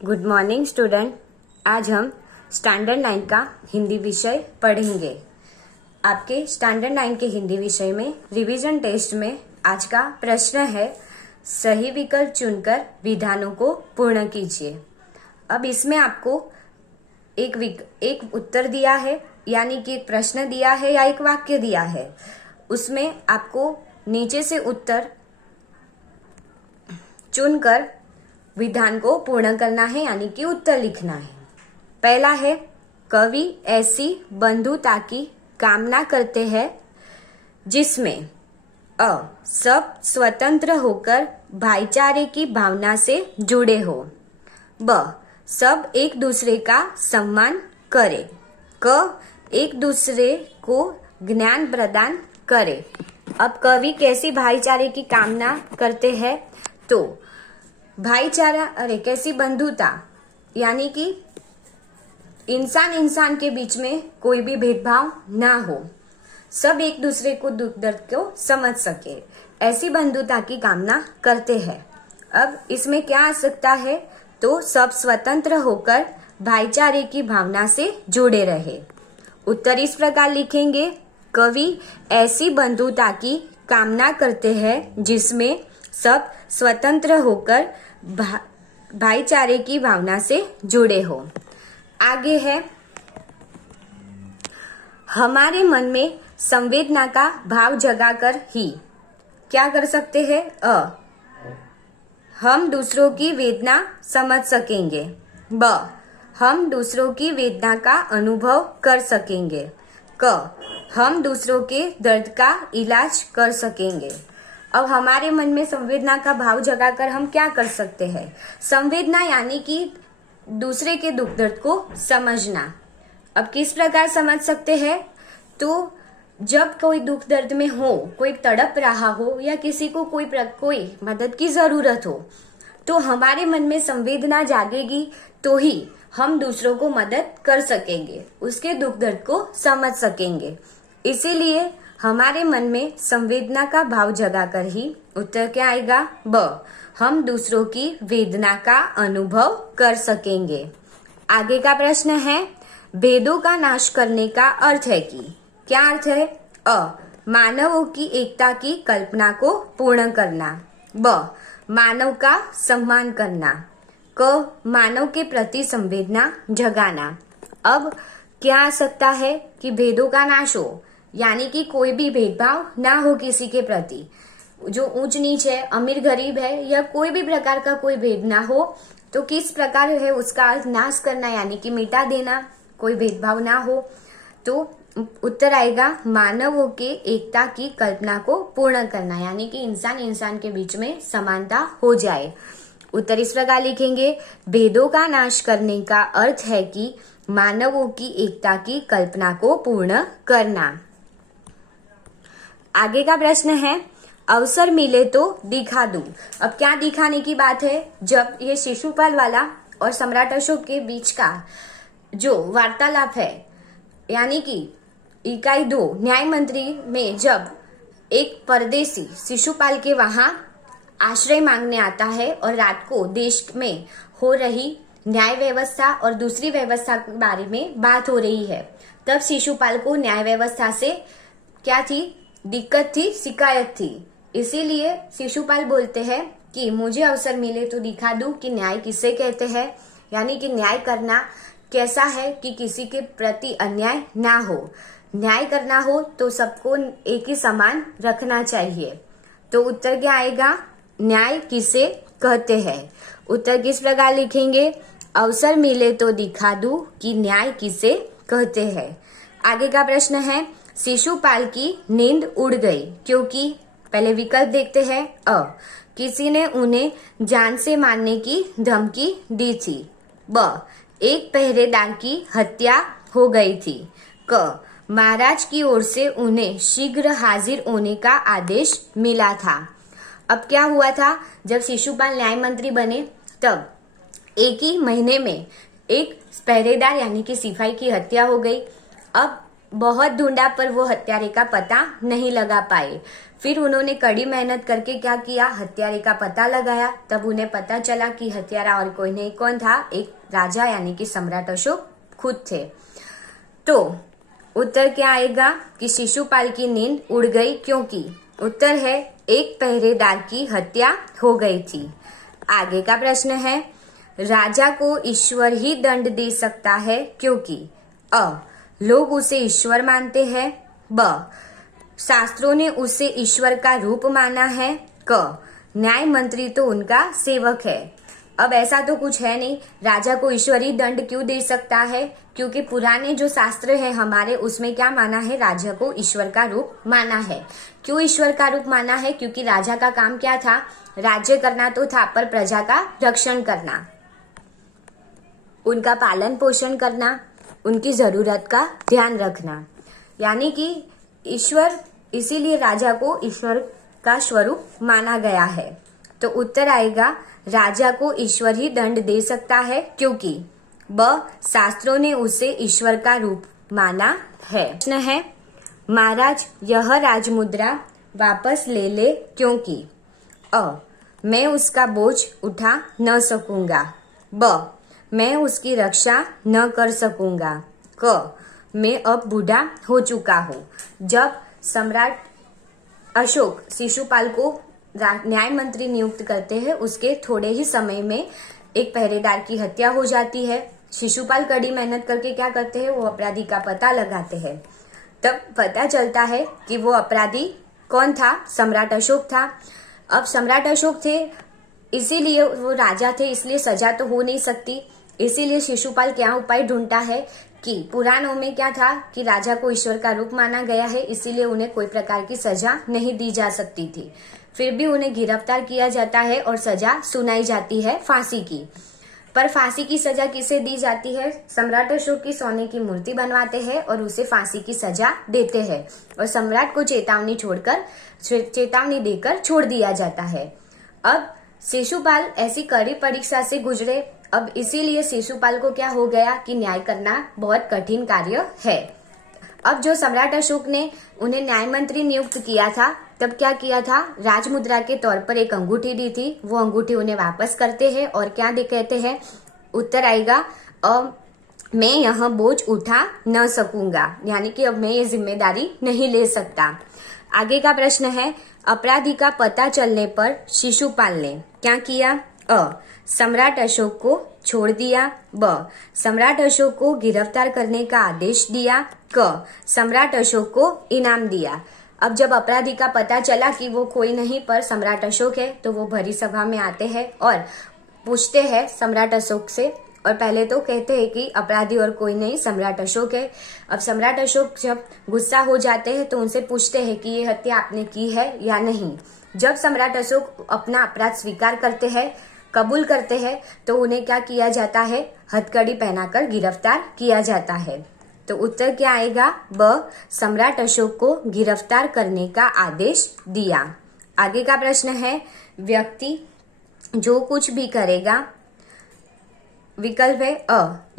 Good morning student. आज हम standard 9 का हिंदी विषय पढ़ेंगे। आपके स्टैंडर्ड 9 के हिंदी विषय में रिवीजन टेस्ट में आज का प्रश्न है, सही विकल्प चुनकर विधानों को पूर्ण कीजिए। अब इसमें आपको एक उत्तर दिया है, यानी कि एक प्रश्न दिया है या एक वाक्य दिया है। उसमें आपको नीचे से उत्तर चुनकर विधान को पूर्ण करना है, यानी कि उत्तर लिखना है। पहला है, कवि ऐसी बंधुता की कामना करते हैं जिसमें सब स्वतंत्र होकर भाईचारे की भावना से जुड़े हो, सब एक दूसरे का सम्मान करे, एक दूसरे को ज्ञान प्रदान करे। अब कवि कैसी भाईचारे की कामना करते हैं, तो भाईचारा कैसी बंधुता, यानी कि इंसान के बीच में कोई भी भेदभाव ना हो, सब एक दूसरे को दुख दर्द को समझ सके, ऐसी बंधुता की कामना करते हैं। अब इसमें क्या आ सकता है, तो सब स्वतंत्र होकर भाईचारे की भावना से जुड़े रहे। उत्तर इस प्रकार लिखेंगे, कवि ऐसी बंधुता की कामना करते हैं जिसमें सब स्वतंत्र होकर भाईचारे की भावना से जुड़े हो। आगे है, हमारे मन में संवेदना का भाव जगाकर ही क्या कर सकते हैं, हम दूसरों की वेदना समझ सकेंगे, हम दूसरों की वेदना का अनुभव कर सकेंगे, हम दूसरों के दर्द का इलाज कर सकेंगे। अब हमारे मन में संवेदना का भाव जगाकर हम क्या कर सकते हैं, संवेदना यानी कि दूसरे के दुख दर्द को समझना। अब किस प्रकार समझ सकते हैं, तो जब कोई दुख दर्द में हो, कोई तड़प रहा हो या किसी को कोई मदद की जरूरत हो, तो हमारे मन में संवेदना जागेगी तो ही हम दूसरों को मदद कर सकेंगे, उसके दुख दर्द को समझ सकेंगे। इसीलिए हमारे मन में संवेदना का भाव जगाकर ही उत्तर क्या आएगा, हम दूसरों की वेदना का अनुभव कर सकेंगे। आगे का प्रश्न है, भेदों का नाश करने का अर्थ है कि क्या अर्थ है, मानवों की एकता की कल्पना को पूर्ण करना, मानव का सम्मान करना, मानव के प्रति संवेदना जगाना। अब क्या आ सकता है कि भेदों का नाश हो, यानी कि कोई भी भेदभाव ना हो किसी के प्रति, जो ऊंच नीच है, अमीर गरीब है, या कोई भी प्रकार का कोई भेद ना हो, तो किस प्रकार है उसका अर्थ नाश करना, यानी कि मिटा देना, कोई भेदभाव ना हो। तो उत्तर आएगा, मानवों के एकता की कल्पना को पूर्ण करना, यानी कि इंसान के बीच में समानता हो जाए। उत्तर इस प्रकार लिखेंगे, भेदों का नाश करने का अर्थ है कि मानवों की एकता की कल्पना को पूर्ण करना। आगे का प्रश्न है, अवसर मिले तो दिखा दूं। अब क्या दिखाने की बात है, जब ये शिशुपाल वाला और सम्राट अशोक के बीच का जो वार्तालाप है, यानी कि इकाई 2 न्याय मंत्री में जब एक परदेसी शिशुपाल के वहां आश्रय मांगने आता है और रात को देश में हो रही न्याय व्यवस्था और दूसरी व्यवस्था के बारे में बात हो रही है, तब शिशुपाल को न्याय व्यवस्था से क्या थी, दिक्कत थी, शिकायत थी। इसीलिए शिशुपाल बोलते हैं कि मुझे अवसर मिले तो दिखा दूं कि न्याय किसे कहते हैं, यानी कि न्याय करना कैसा है कि किसी के प्रति अन्याय ना हो, न्याय करना हो तो सबको एक ही समान रखना चाहिए। तो उत्तर क्या आएगा, न्याय किसे कहते हैं। उत्तर किस प्रकार लिखेंगे, अवसर मिले तो दिखा दूं कि न्याय किसे कहते हैं। आगे का प्रश्न है, शिशुपाल की नींद उड़ गई क्योंकि, पहले विकल्प देखते हैं, किसी ने उन्हें जान से मारने की धमकी दी थी, एक पहरेदार की हत्या हो गई थी, महाराज की ओर से उन्हें शीघ्र हाजिर होने का आदेश मिला था। अब क्या हुआ था, जब शिशुपाल न्याय मंत्री बने तब एक ही महीने में एक पहरेदार यानी कि सिपाही की हत्या हो गई। अब बहुत ढूंढा पर वो हत्यारे का पता नहीं लगा पाए। फिर उन्होंने कड़ी मेहनत करके क्या किया, हत्यारे का पता लगाया। तब उन्हें पता चला कि हत्यारा और कोई नहीं कौन था, एक राजा यानी कि सम्राट अशोक खुद थे। तो उत्तर क्या आएगा कि शिशुपाल की नींद उड़ गई क्योंकि उत्तर है एक पहरेदार की हत्या हो गई थी। आगे का प्रश्न है राजा को ईश्वर ही दंड दे सकता है क्योंकि अ लोग उसे ईश्वर मानते हैं, ब शास्त्रों ने उसे ईश्वर का रूप माना है, क न्याय मंत्री तो उनका सेवक है। अब ऐसा तो कुछ है नहीं, राजा को ईश्वरी दंड क्यों दे सकता है, क्योंकि पुराने जो शास्त्र है हमारे उसमें क्या माना है, राजा को ईश्वर का रूप माना है। क्यों ईश्वर का रूप माना है, क्योंकि राजा का काम क्या था, राज्य करना तो था पर प्रजा का रक्षण करना, उनका पालन पोषण करना, उनकी जरूरत का ध्यान रखना, यानी कि ईश्वर, इसीलिए राजा को ईश्वर का स्वरूप माना गया है। तो उत्तर आएगा राजा को ईश्वर ही दंड दे सकता है क्योंकि ब शास्त्रों ने उसे ईश्वर का रूप माना है। प्रश्न है महाराज यह राजमुद्रा वापस ले ले क्योंकि अ मैं उसका बोझ उठा न सकूंगा, ब मैं उसकी रक्षा न कर सकूंगा, क मैं अब बूढ़ा हो चुका हूँ। जब सम्राट अशोक शिशुपाल को न्याय मंत्री नियुक्त करते हैं उसके थोड़े ही समय में एक पहरेदार की हत्या हो जाती है। शिशुपाल कड़ी मेहनत करके क्या करते हैं, वो अपराधी का पता लगाते हैं। तब पता चलता है कि वो अपराधी कौन था, सम्राट अशोक था। अब सम्राट अशोक थे इसीलिए वो राजा थे, इसलिए सजा तो हो नहीं सकती। इसीलिए शिशुपाल क्या उपाय ढूंढता है कि पुराणों में क्या था कि राजा को ईश्वर का रूप माना गया है, इसीलिए उन्हें कोई प्रकार की सजा नहीं दी जा सकती थी। फिर भी उन्हें गिरफ्तार किया जाता है और सजा सुनाई जाती है फांसी की। पर फांसी की सजा किसे दी जाती है, सम्राट अशोक की सोने की मूर्ति बनवाते हैं और उसे फांसी की सजा देते हैं और सम्राट को चेतावनी देकर छोड़ दिया जाता है। अब शिशुपाल ऐसी कड़ी परीक्षा से गुजरे, अब इसीलिए शिशुपाल को क्या हो गया कि न्याय करना बहुत कठिन कार्य है। अब जो सम्राट अशोक ने उन्हें न्याय मंत्री नियुक्त किया था तब क्या किया था, राजमुद्रा के तौर पर एक अंगूठी दी थी, वो अंगूठी उन्हें वापस करते हैं और क्या कहते हैं, उत्तर आएगा मैं यह बोझ उठा न सकूंगा, यानी कि अब मैं ये जिम्मेदारी नहीं ले सकता। आगे का प्रश्न है अपराधी का पता चलने पर शिशुपाल ने क्या किया, सम्राट अशोक को छोड़ दिया, ब सम्राट अशोक को गिरफ्तार करने का आदेश दिया, क सम्राट अशोक को इनाम दिया। अब जब अपराधी का पता चला कि वो कोई नहीं पर सम्राट अशोक है तो वो भरी सभा में आते हैं और पूछते हैं सम्राट अशोक से, और पहले तो कहते हैं कि अपराधी और कोई नहीं सम्राट अशोक है। अब सम्राट अशोक जब गुस्सा हो जाते हैं तो उनसे पूछते हैं कि ये हत्या आपने की है या नहीं। जब सम्राट अशोक अपना अपराध स्वीकार करते हैं, कबूल करते हैं, तो उन्हें क्या किया जाता है, हथकड़ी पहनाकर गिरफ्तार किया जाता है। तो उत्तर क्या आएगा, ब सम्राट अशोक को गिरफ्तार करने का आदेश दिया। आगे का प्रश्न है व्यक्ति जो कुछ भी करेगा, विकल्प है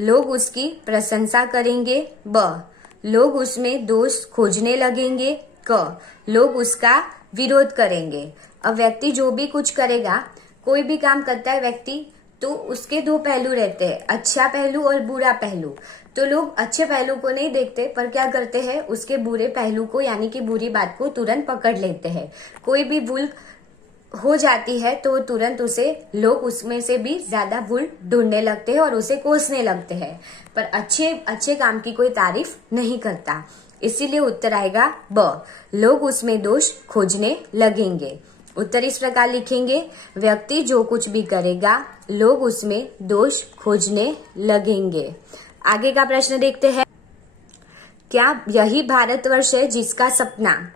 लोग उसकी प्रशंसा करेंगे, ब लोग उसमें दोष खोजने लगेंगे, क लोग उसका विरोध करेंगे। अब व्यक्ति जो भी कुछ करेगा, कोई भी काम करता है व्यक्ति, तो उसके दो पहलू रहते हैं, अच्छा पहलू और बुरा पहलू। तो लोग अच्छे पहलू को नहीं देखते पर क्या करते हैं, उसके बुरे पहलू को यानी कि बुरी बात को तुरंत पकड़ लेते हैं। कोई भी भूल हो जाती है तो तुरंत उसे लोग उसमें से भी ज्यादा भूल ढूंढने लगते हैं और उसे कोसने लगते हैं, पर अच्छे काम की कोई तारीफ नहीं करता। इसीलिए उत्तर आएगा ब लोग उसमें दोष खोजने लगेंगे। उत्तर इस प्रकार लिखेंगे, व्यक्ति जो कुछ भी करेगा लोग उसमें दोष खोजने लगेंगे। आगे का प्रश्न देखते हैं, क्या यही भारतवर्ष है जिसका सपना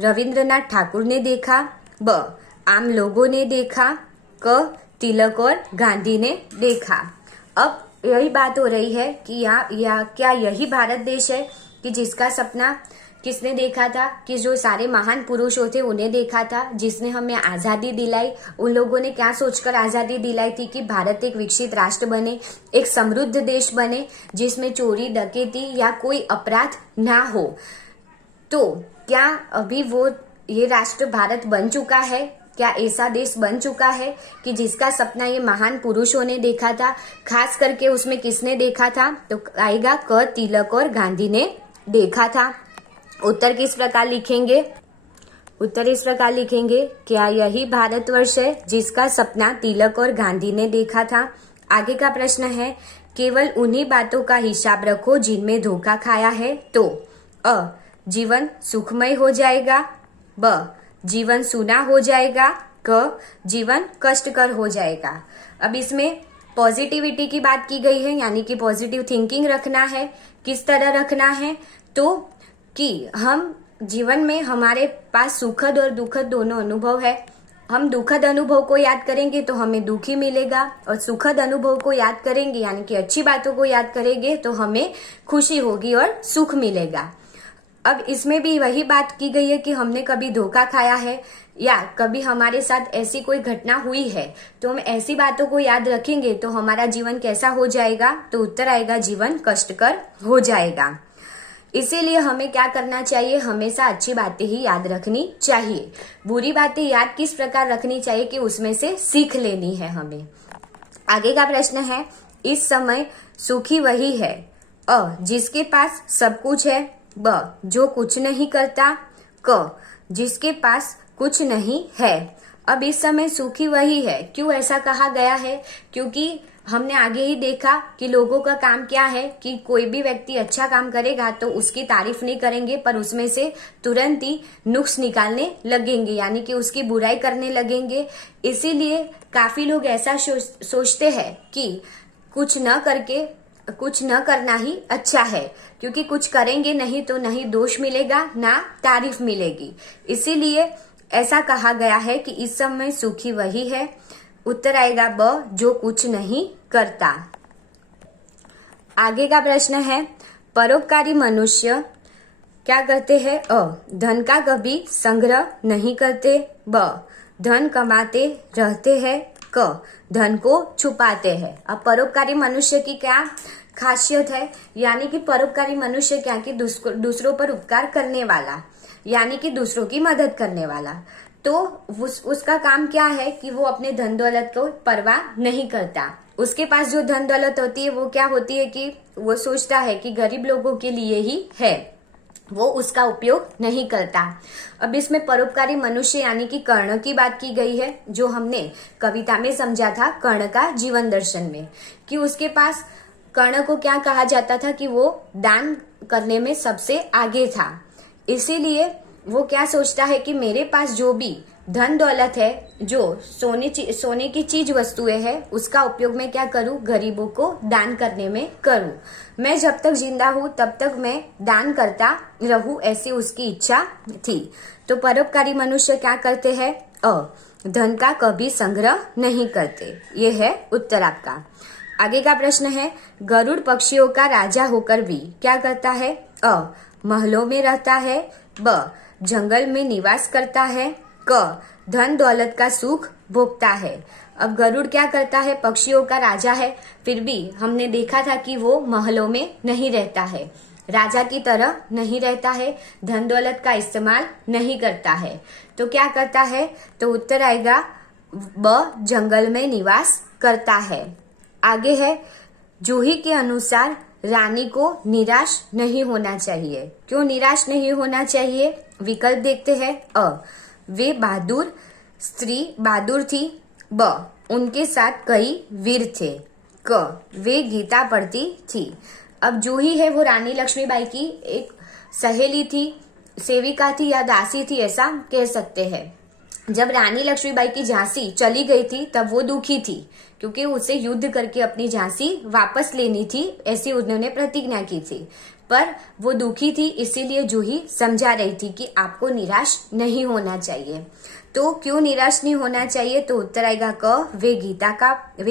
रविंद्रनाथ ठाकुर ने देखा, ब आम लोगों ने देखा, क तिलक और गांधी ने देखा। अब यही बात हो रही है कि क्या यही भारत देश है कि जिसका सपना किसने देखा था? कि जो सारे महान पुरुषों थे उन्हें देखा था, जिसने हमें आजादी दिलाई। उन लोगों ने क्या सोचकर आजादी दिलाई थी? कि भारत एक विकसित राष्ट्र बने, एक समृद्ध देश बने, जिसमें चोरी डकैती या कोई अपराध ना हो। तो क्या अभी वो ये राष्ट्र भारत बन चुका है? क्या ऐसा देश बन चुका है कि जिसका सपना ये महान पुरुषों ने देखा था? खास करके उसमें किसने देखा था? तो आएगा क, तिलक और गांधी ने देखा था। उत्तर किस प्रकार लिखेंगे? उत्तर इस प्रकार लिखेंगे, क्या यही भारतवर्ष है जिसका सपना तिलक और गांधी ने देखा था? आगे का प्रश्न है, केवल उन्हीं बातों का हिसाब रखो जिनमें धोखा खाया है। तो अ, जीवन सुखमय हो जाएगा, ब, जीवन सूना हो जाएगा, क, जीवन कष्टकर हो जाएगा। अब इसमें पॉजिटिविटी की बात की गई है, यानी कि पॉजिटिव थिंकिंग रखना है। किस तरह रखना है? तो कि हम जीवन में हमारे पास सुखद और दुखद दोनों अनुभव है। हम दुखद अनुभव को याद करेंगे तो हमें दुख ही मिलेगा, और सुखद अनुभव को याद करेंगे यानी कि अच्छी बातों को याद करेंगे तो हमें खुशी होगी और सुख मिलेगा। अब इसमें भी वही बात की गई है कि हमने कभी धोखा खाया है या कभी हमारे साथ ऐसी कोई घटना हुई है, तो हम ऐसी बातों को याद रखेंगे तो हमारा जीवन कैसा हो जाएगा? तो उत्तर आएगा, जीवन कष्टकर हो जाएगा। इसीलिए हमें क्या करना चाहिए? हमेशा अच्छी बातें ही याद रखनी चाहिए। बुरी बातें याद किस प्रकार रखनी चाहिए? कि उसमें से सीख लेनी है हमें। आगे का प्रश्न है, इस समय सुखी वही है, अ, जिसके पास सब कुछ है, ब, जो कुछ नहीं करता, क, जिसके पास कुछ नहीं है। अब इस समय सुखी वही है, क्यों ऐसा कहा गया है? क्योंकि हमने आगे ही देखा कि लोगों का काम क्या है कि कोई भी व्यक्ति अच्छा काम करेगा तो उसकी तारीफ नहीं करेंगे, पर उसमें से तुरंत ही नुक्स निकालने लगेंगे, यानी कि उसकी बुराई करने लगेंगे। इसीलिए काफी लोग ऐसा सोचते हैं कि कुछ न करना ही अच्छा है, क्योंकि कुछ करेंगे नहीं तो नहीं दोष मिलेगा ना तारीफ मिलेगी। इसीलिए ऐसा कहा गया है कि इस समय सुखी वही है। उत्तर आएगा ब, जो कुछ नहीं करता। आगे का प्रश्न है, परोपकारी मनुष्य क्या करते हैं? अ, धन का कभी संग्रह नहीं करते, ब, धन कमाते रहते हैं, क, धन को छुपाते हैं। अब परोपकारी मनुष्य की क्या खासियत है? यानी कि परोपकारी मनुष्य क्या कि दूसरों पर उपकार करने वाला, यानी कि दूसरों की मदद करने वाला। तो उसका काम क्या है कि वो अपने धन दौलत को परवाह नहीं करता। उसके पास जो धन दौलत होती है वो क्या होती है कि वो सोचता है कि गरीब लोगों के लिए ही है, वो उसका उपयोग नहीं करता। अब इसमें परोपकारी मनुष्य यानी कि कर्ण की बात की गई है, जो हमने कविता में समझा था कर्ण का जीवन दर्शन में, कि उसके पास कर्ण को क्या कहा जाता था कि वो दान करने में सबसे आगे था। इसीलिए वो क्या सोचता है कि मेरे पास जो भी धन दौलत है, जो सोने की चीज वस्तुएं है, उसका उपयोग मैं क्या करूं? गरीबों को दान करने में करूं। मैं जब तक जिंदा हूं तब तक मैं दान करता रहूं, ऐसी उसकी इच्छा थी। तो परोपकारी मनुष्य क्या करते हैं? अ, धन का कभी संग्रह नहीं करते। ये है उत्तर आपका। आगे का प्रश्न है, गरुड़ पक्षियों का राजा होकर भी क्या करता है? अ, महलों में रहता है, ब, जंगल में निवास करता है, क, धन दौलत का सुख भोगता है। अब गरुड़ क्या करता है? पक्षियों का राजा है, फिर भी हमने देखा था कि वो महलों में नहीं रहता है, राजा की तरह नहीं रहता है, धन दौलत का इस्तेमाल नहीं करता है। तो क्या करता है? तो उत्तर आएगा ब, जंगल में निवास करता है। आगे है, जूही के अनुसार रानी को निराश नहीं होना चाहिए। क्यों निराश नहीं होना चाहिए? विकल्प देखते हैं। अ, वे बहादुर थी, ब, उनके साथ कई वीर थे, क, वे गीता पढ़ती थी। अब जूही है वो रानी लक्ष्मीबाई की एक सहेली थी, सेविका थी या दासी थी, ऐसा कह सकते हैं। जब रानी लक्ष्मीबाई की झांसी चली गई थी तब वो दुखी थी, क्योंकि उसे युद्ध करके अपनी झांसी वापस लेनी थी, ऐसी उन्होंने प्रतिज्ञा की थी। पर वो दुखी थी, इसीलिए जूही समझा रही थी कि आपको निराश नहीं होना चाहिए। तो क्यों निराश नहीं होना चाहिए? तो उत्तर आएगा क, वे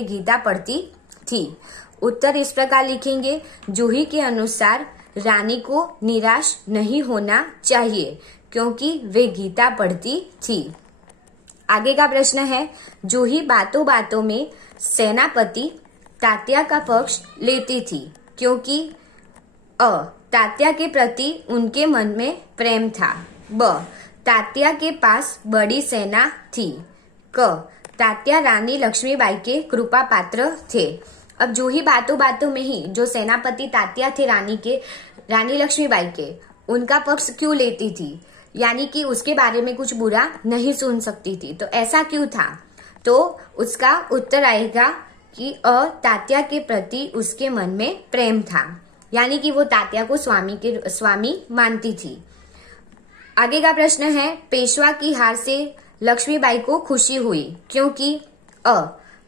गीता पढ़ती थी। उत्तर इस प्रकार लिखेंगे, जूही के अनुसार रानी को निराश नहीं होना चाहिए क्योंकि वे गीता पढ़ती थी। आगे का प्रश्न है, जूही बातों बातों में सेनापति तात्या का पक्ष लेती थी क्योंकि अ तात्या के प्रति उनके मन में प्रेम था, ब तात्या के पास बड़ी सेना थी, क तात्या रानी लक्ष्मीबाई के कृपा पात्र थे। अब जूही बातों बातों में ही जो सेनापति तात्या थे रानी लक्ष्मीबाई के, उनका पक्ष क्यों लेती थी, यानी कि उसके बारे में कुछ बुरा नहीं सुन सकती थी। तो ऐसा क्यों था? तो उसका उत्तर आएगा कि तात्या के प्रति उसके मन में प्रेम था, यानी कि वो तात्या को स्वामी मानती थी। आगे का प्रश्न है, पेशवा की हार से लक्ष्मीबाई को खुशी हुई क्योंकि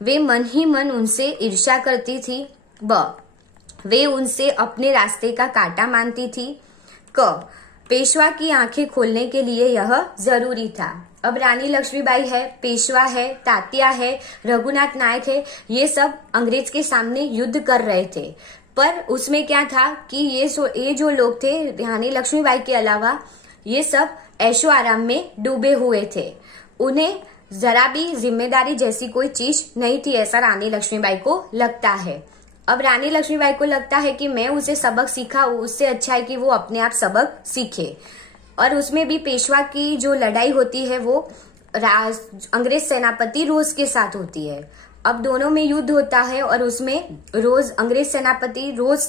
वे मन ही मन उनसे ईर्ष्या करती थी, ब वे उनसे अपने रास्ते का कांटा मानती थी, क पेशवा की आंखें खोलने के लिए यह जरूरी था। अब रानी लक्ष्मीबाई है, पेशवा है, तात्या है, रघुनाथ नायक है, ये सब अंग्रेज के सामने युद्ध कर रहे थे। पर उसमें क्या था कि ये जो लोग थे रानी लक्ष्मीबाई के अलावा, ये सब ऐशो आराम में डूबे हुए थे। उन्हें जरा भी जिम्मेदारी जैसी कोई चीज नहीं थी, ऐसा रानी लक्ष्मीबाई को लगता है। अब रानी लक्ष्मीबाई को लगता है कि मैं उसे सबक सिखाऊं, उससे अच्छा है कि वो अपने आप सबक सीखे। और उसमें भी पेशवा की जो लड़ाई होती है वो अंग्रेज सेनापति रोज के साथ होती है। अब दोनों में युद्ध होता है और उसमें अंग्रेज सेनापति रोज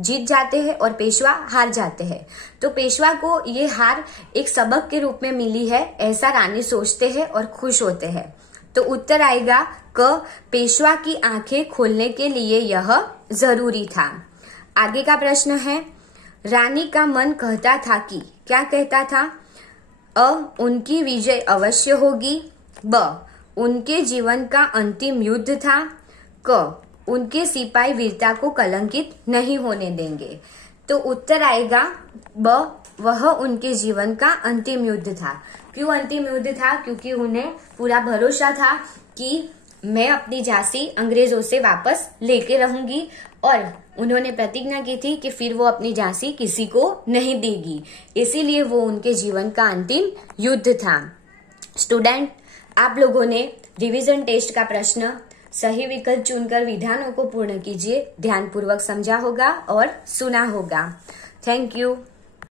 जीत जाते हैं और पेशवा हार जाते हैं। तो पेशवा को ये हार एक सबक के रूप में मिली है, ऐसा रानी सोचते हैं और खुश होते हैं। तो उत्तर आएगा क पेशवा की आंखें खोलने के लिए यह जरूरी था। आगे का प्रश्न है, रानी का मन कहता था कि, क्या कहता था? उनकी विजय अवश्य होगी, ब उनके जीवन का अंतिम युद्ध था, क उनके सिपाही वीरता को कलंकित नहीं होने देंगे। तो उत्तर आएगा ब वह उनके जीवन का अंतिम युद्ध था। क्यों अंतिम युद्ध था? क्योंकि उन्हें पूरा भरोसा था कि मैं अपनी झांसी अंग्रेजों से वापस लेके रहूंगी, और उन्होंने प्रतिज्ञा की थी कि फिर वो अपनी झांसी किसी को नहीं देगी, इसीलिए वो उनके जीवन का अंतिम युद्ध था। स्टूडेंट, आप लोगों ने रिवीजन टेस्ट का प्रश्न सही विकल्प चुनकर विधानों को पूर्ण कीजिए, ध्यानपूर्वक समझा होगा और सुना होगा। Thank you.